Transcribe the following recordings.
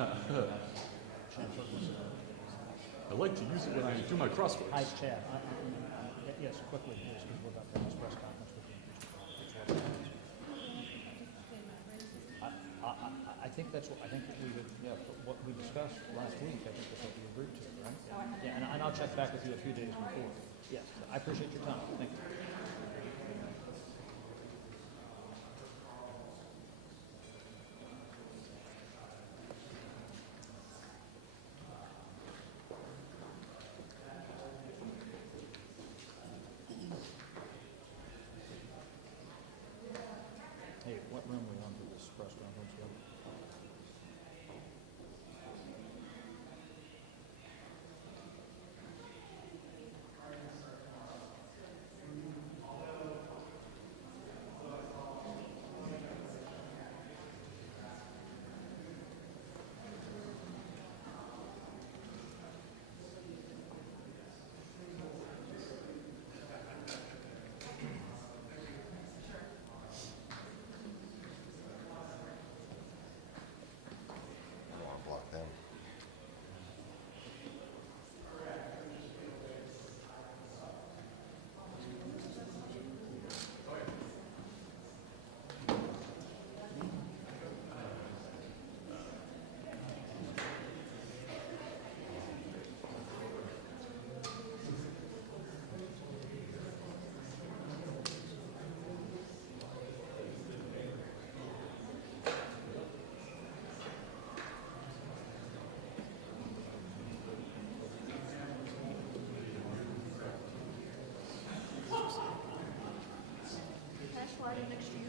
I like to use it when I do my crosswords. Hi, Chad. Yes, quickly, please, because we're about to have this press conference with the impeachment. I think that's what, I think that we would, yeah, what we discussed last week, I think that's what we agreed to, right? Yeah, and I'll check back with you a few days before. Yes, I appreciate your time. Thank you. Hey, what room are we on for this press conference? I don't want to block them. Flashlight next to you.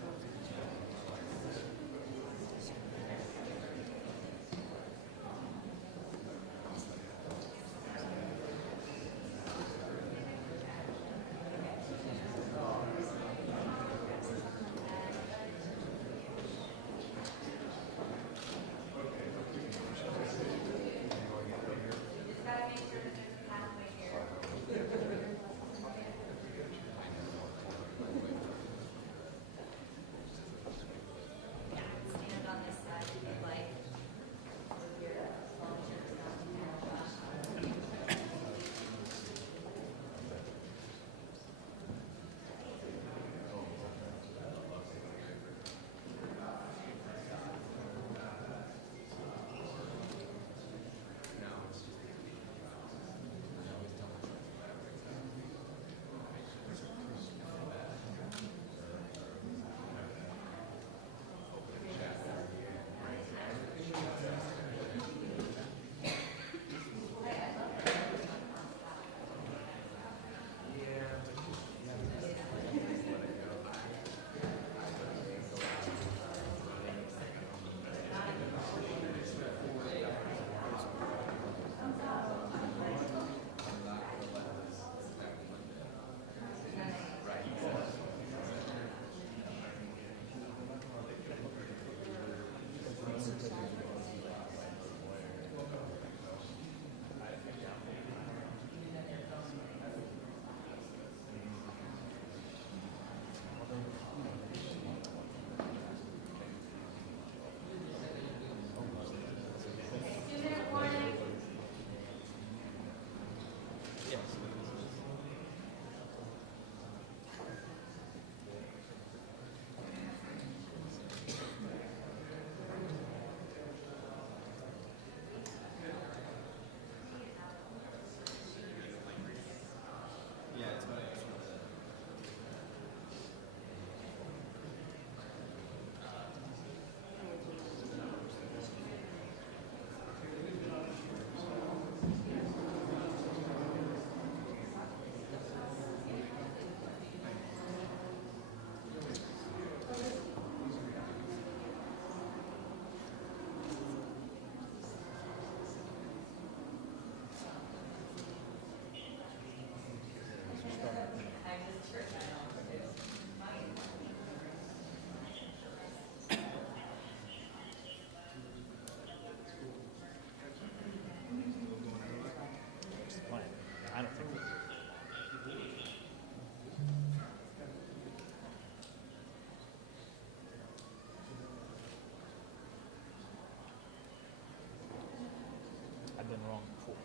long before.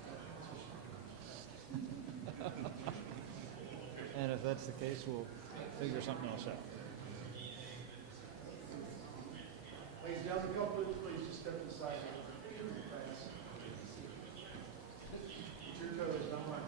And if that's the case, we'll figure something else out. Ladies and gentlemen, please just step aside. Thanks. It's your toes, not mine.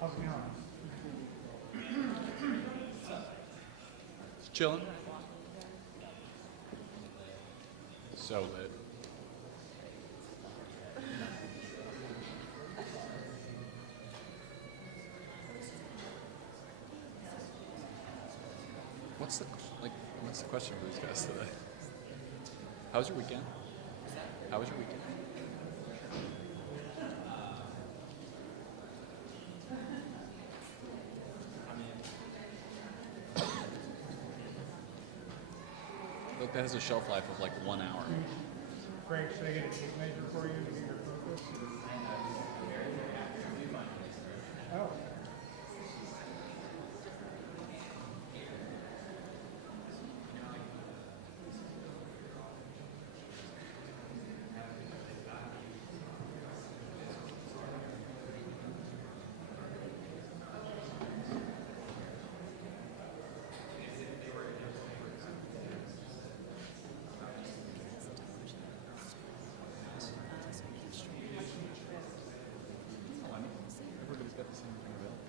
How's it going? Just chilling. So lit. What's the question for these guys today? How was your weekend? How was your weekend? Like that has a shelf life of like 1 hour. Craig, should I get a tape measure for you to get your focus? Oh. Everybody's got the same thing available.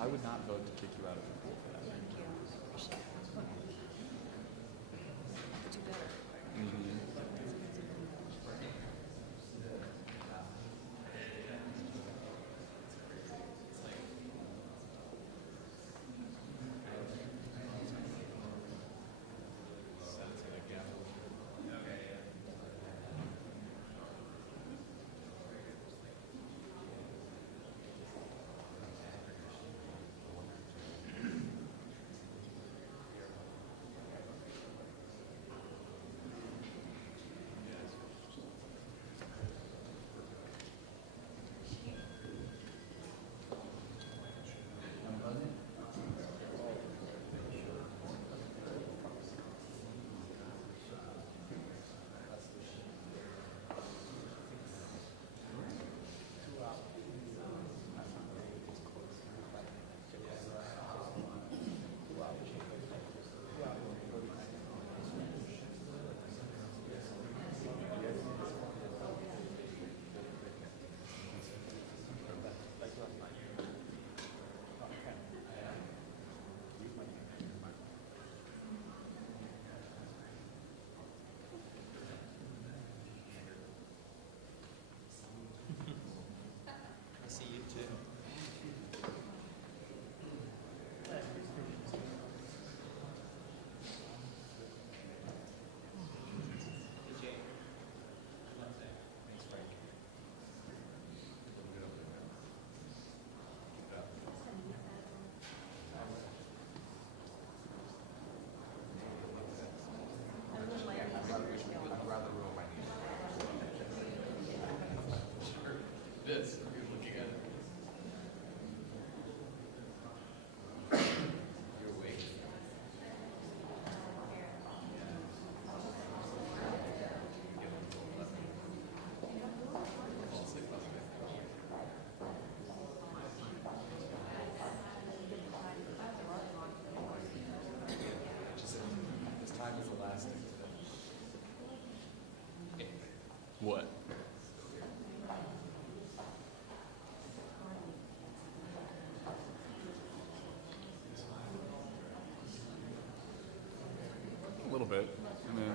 I would not vote to kick you out of the pool for that. This. You're looking at it. You're awake. This time is the last thing today. What? A little bit. I mean,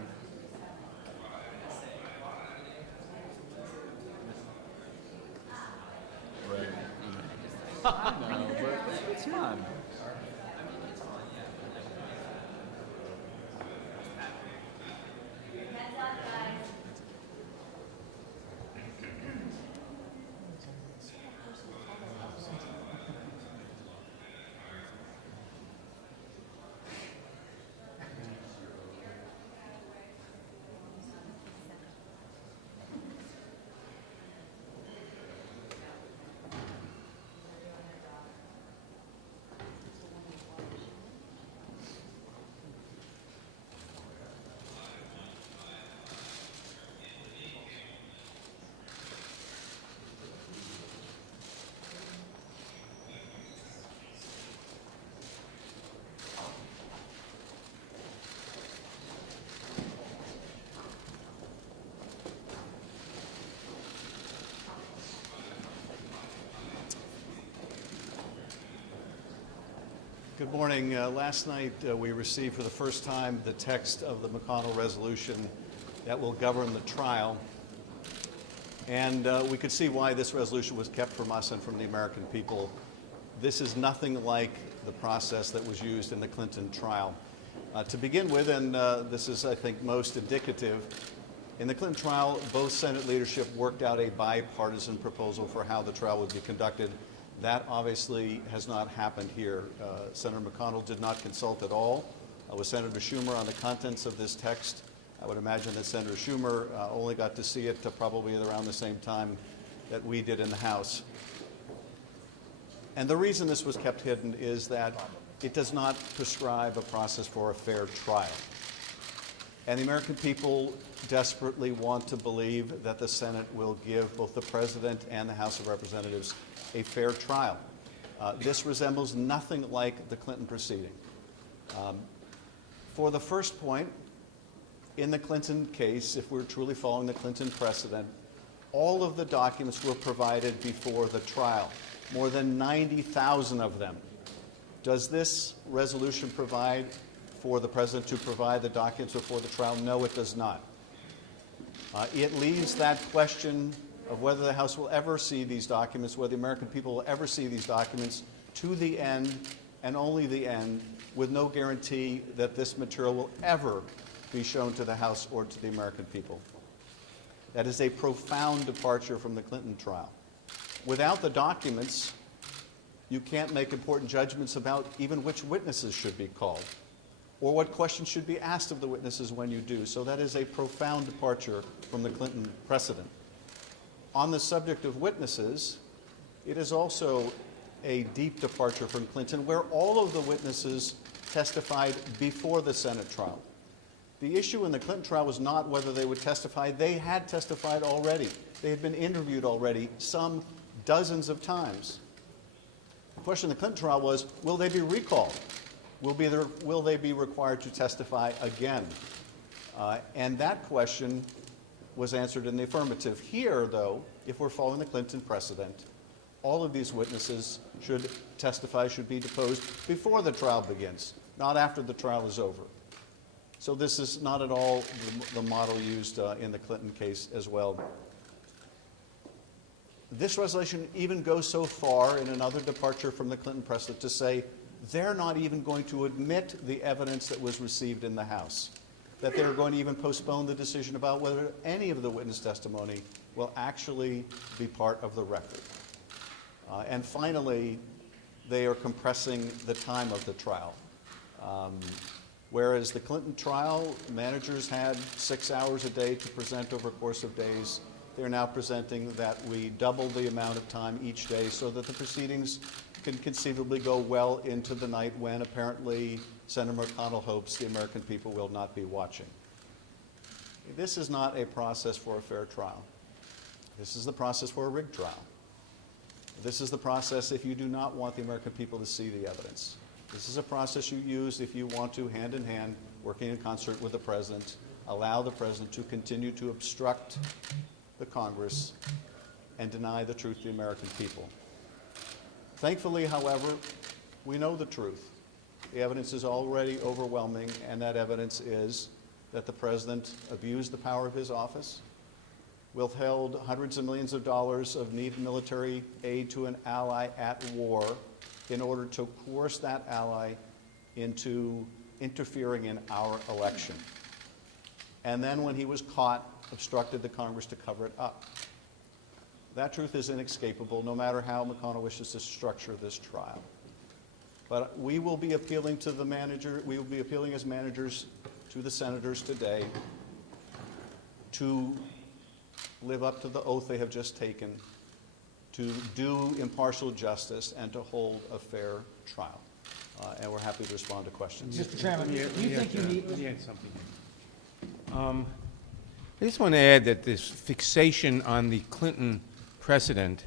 right. I know, but it's fun. Good morning. Last night we received for the first time the text of the McConnell resolution that will govern the trial. And we could see why this resolution was kept from us and from the American people. This is nothing like the process that was used in the Clinton trial. To begin with, and this is, I think, most indicative, in the Clinton trial, both Senate leadership worked out a bipartisan proposal for how the trial would be conducted. That obviously has not happened here. Senator McConnell did not consult at all with Senator Schumer on the contents of this text. I would imagine that Senator Schumer only got to see it probably around the same time that we did in the House. And the reason this was kept hidden is that it does not prescribe a process for a fair trial. And the American people desperately want to believe that the Senate will give both the President and the House of Representatives a fair trial. This resembles nothing like the Clinton proceeding. For the first point, in the Clinton case, if we're truly following the Clinton precedent, all of the documents were provided before the trial, more than 90,000 of them. Does this resolution provide for the President to provide the documents before the trial? No, it does not. It leaves that question of whether the House will ever see these documents, whether the American people will ever see these documents, to the end and only the end, with no guarantee that this material will ever be shown to the House or to the American people. That is a profound departure from the Clinton trial. Without the documents, you can't make important judgments about even which witnesses should be called or what questions should be asked of the witnesses when you do. So that is a profound departure from the Clinton precedent. On the subject of witnesses, it is also a deep departure from Clinton, where all of the witnesses testified before the Senate trial. The issue in the Clinton trial was not whether they would testify. They had testified already. They had been interviewed already, some dozens of times. The question in the Clinton trial was, will they be recalled? Will they be required to testify again? And that question was answered in the affirmative. Here, though, if we're following the Clinton precedent, all of these witnesses should testify, should be deposed before the trial begins, not after the trial is over. So this is not at all the model used in the Clinton case as well. This resolution even goes so far in another departure from the Clinton precedent to say they're not even going to admit the evidence that was received in the House, that they're going to even postpone the decision about whether any of the witness testimony will actually be part of the record. And finally, they are compressing the time of the trial. Whereas the Clinton trial, managers had 6 hours a day to present over a course of days, they're now presenting that we double the amount of time each day so that the proceedings can conceivably go well into the night when apparently Senator McConnell hopes the American people will not be watching. This is not a process for a fair trial. This is the process for a rigged trial. This is the process if you do not want the American people to see the evidence. This is a process you use if you want to, hand in hand, working in concert with the President, allow the President to continue to obstruct the Congress and deny the truth to the American people. Thankfully, however, we know the truth. The evidence is already overwhelming, and that evidence is that the President abused the power of his office, withheld hundreds of millions of dollars of needed military aid to an ally at war in order to coerce that ally into interfering in our election. And then when he was caught, obstructed the Congress to cover it up. That truth is inescapable, no matter how McConnell wishes to structure this trial. But we will be appealing to the manager, we will be appealing as managers to the senators today to live up to the oath they have just taken, to do impartial justice, and to hold a fair trial. And we're happy to respond to questions. Mr. Chairman, do you think you need... Let me add something. I just want to add that this fixation on the Clinton precedent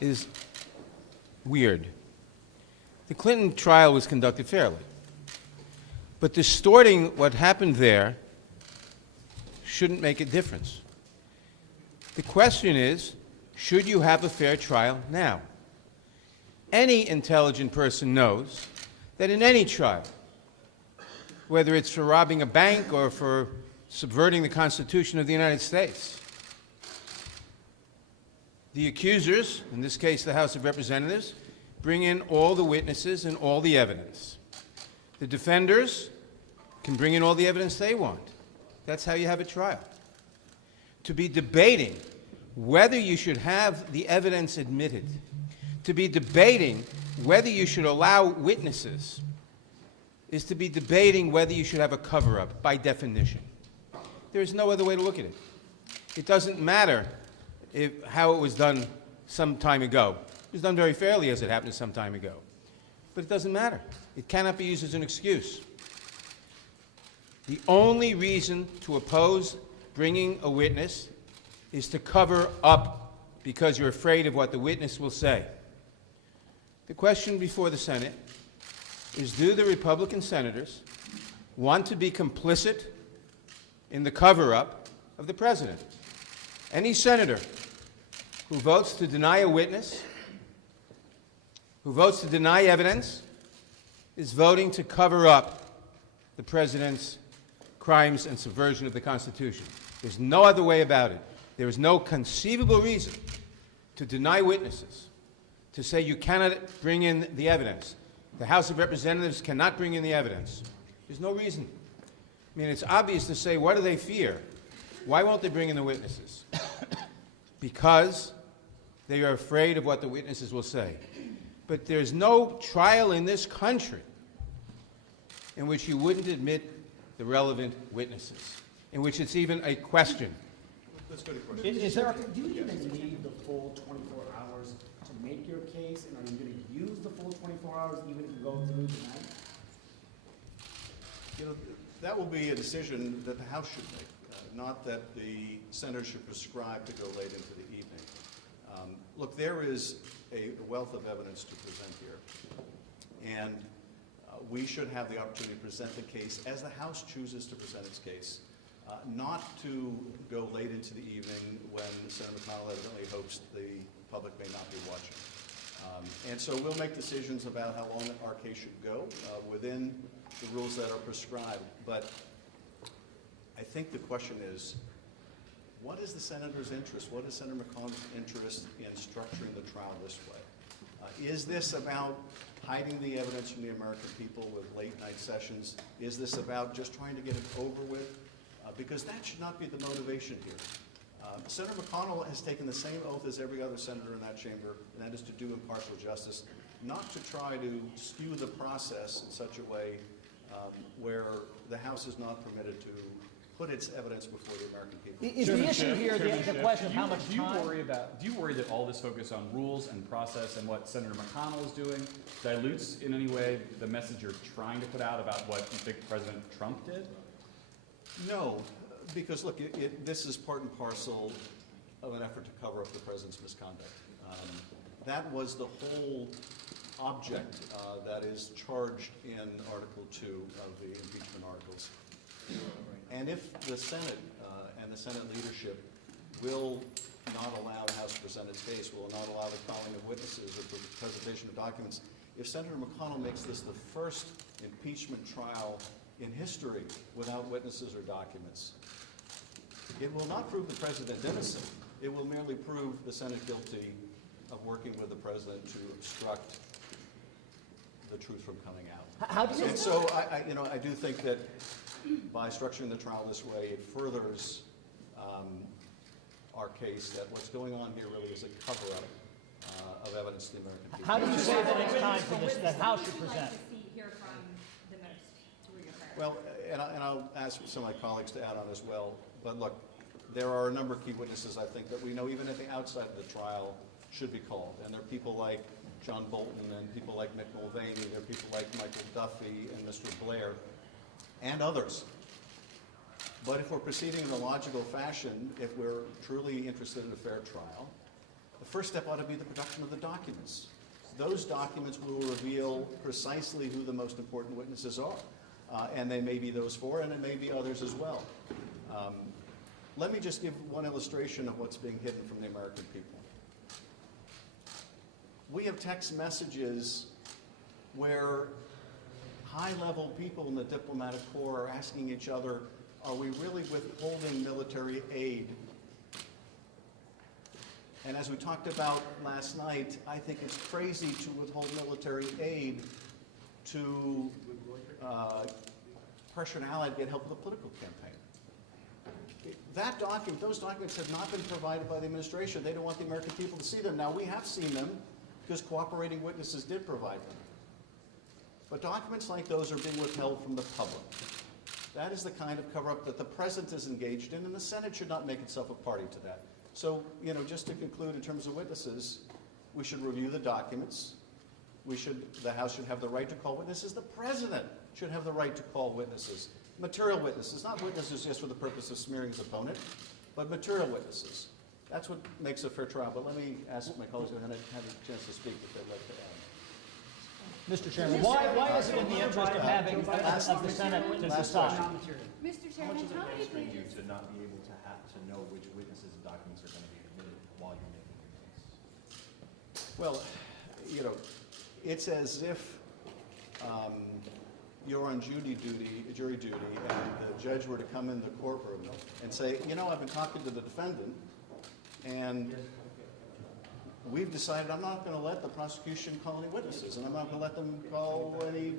is weird. The Clinton trial was conducted fairly, but distorting what happened there shouldn't make a difference. The question is, should you have a fair trial now? Any intelligent person knows that in any trial, whether it's for robbing a bank or for subverting the Constitution of the United States, the accusers, in this case the House of Representatives, bring in all the witnesses and all the evidence. The defenders can bring in all the evidence they want. That's how you have a trial. To be debating whether you should have the evidence admitted, to be debating whether you should allow witnesses, is to be debating whether you should have a cover-up by definition. There is no other way to look at it. It doesn't matter how it was done some time ago. It was done very fairly as it happened some time ago. But it doesn't matter. It cannot be used as an excuse. The only reason to oppose bringing a witness is to cover up because you're afraid of what the witness will say. The question before the Senate is, do the Republican senators want to be complicit in the cover-up of the president? Any senator who votes to deny a witness, who votes to deny evidence, is voting to cover up the president's crimes and subversion of the Constitution. There's no other way about it. There is no conceivable reason to deny witnesses, to say you cannot bring in the evidence. The House of Representatives cannot bring in the evidence. There's no reason. I mean, it's obvious to say, what do they fear? Why won't they bring in the witnesses? Because they are afraid of what the witnesses will say. But there's no trial in this country in which you wouldn't admit the relevant witnesses, in which it's even a question. Let's go to questions. Is there, Do you even need the full 24 hours to make your case, and are you going to use the full 24 hours even if you go through the night? You know, that will be a decision that the House should make, not that the Senate should prescribe to go late into the evening. Look, there is a wealth of evidence to present here, and we should have the opportunity to present the case as the House chooses to present its case, not to go late into the evening when Senator McConnell evidently hopes the public may not be watching. And so we'll make decisions about how long our case should go within the rules that are prescribed. But I think the question is, what is the senator's interest? What is Senator McConnell's interest in structuring the trial this way? Is this about hiding the evidence from the American people with late-night sessions? Is this about just trying to get it over with? Because that should not be the motivation here. Senator McConnell has taken the same oath as every other senator in that chamber, and that is to do impartial justice, not to try to skew the process in such a way where the House is not permitted to put its evidence before the American people. is the issue here the question of how much Do you time? worry that all this focus on rules and process and what Senator McConnell is doing dilutes in any way the message you're trying to put out about what you think President Trump did? No, because look, this is part and parcel of an effort to cover up the president's misconduct. That was the whole object that is charged in Article 2 of the impeachment articles. And if the Senate and the Senate leadership will not allow the House to present its case, will not allow the calling of witnesses or the presentation of documents, if Senator McConnell makes this the first impeachment trial in history without witnesses or documents, it will not prove the president innocent. It will merely prove the Senate guilty of working with the president to obstruct the truth from coming out. How do you? And so I do think that by structuring the trial this way, it furthers our case that what's going on here really is a cover-up of evidence to the American people. How do you say that it's time for this, the House should present? Hear from the most to reaffirm. Well, and I'll ask some of my colleagues to add on as well. But look, there are a number of key witnesses, I think, that we know even at the outside of the trial should be called. And there are people like John Bolton and people like Mick Mulvaney. There are people like Michael Duffy and Mr. Blair and others. But if we're proceeding in a logical fashion, if we're truly interested in a fair trial, the first step ought to be the production of the documents. Those documents will reveal precisely who the most important witnesses are. And they may be those four, and it may be others as well. Let me just give one illustration of what's being hidden from the American people. We have text messages where high-level people in the diplomatic corps are asking each other, are we really withholding military aid? And as we talked about last night, I think it's crazy to withhold military aid to pressure an ally to get help with a political campaign. That document, those documents have not been provided by the administration. They don't want the American people to see them. Now, we have seen them because cooperating witnesses did provide them. But documents like those are being withheld from the public. That is the kind of cover-up that the president is engaged in, and the Senate should not make itself a party to that. So, just to conclude in terms of witnesses, we should review the documents. The House should have the right to call witnesses. The president should have the right to call witnesses. Material witnesses, not witnesses just for the purpose of smearing his opponent, but material witnesses. That's what makes a fair trial. But let me ask my colleagues who haven't had a chance to speak if they'd like to add. Mr. Chairman, why is it in the interest of having, of the Senate to decide? Mr. Chairman, how many pages? To not be able to have to know which witnesses and documents are going to be admitted while you're making your case? Well, it's as if you're on jury duty, and the judge were to come in the courtroom and say, I've been talking to the defendant, and we've decided I'm not going to let the prosecution call any witnesses, and I'm not going to let them call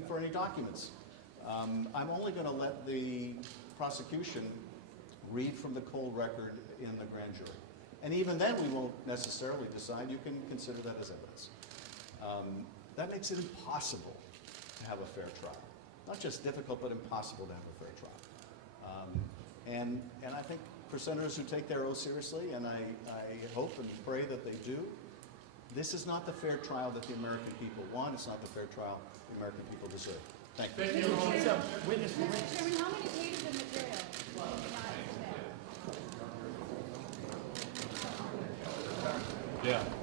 for any documents. I'm only going to let the prosecution read from the cold record in the grand jury. And even then, we won't necessarily decide. You can consider that as evidence. That makes it impossible to have a fair trial. Not just difficult, but impossible to have a fair trial. And I think for senators who take their oath seriously, and I hope and pray that they do, this is not the fair trial that the American people want. It's not the fair trial the American people deserve. Thank you. Mr. Chairman, how many pages of material did you not submit? Yeah.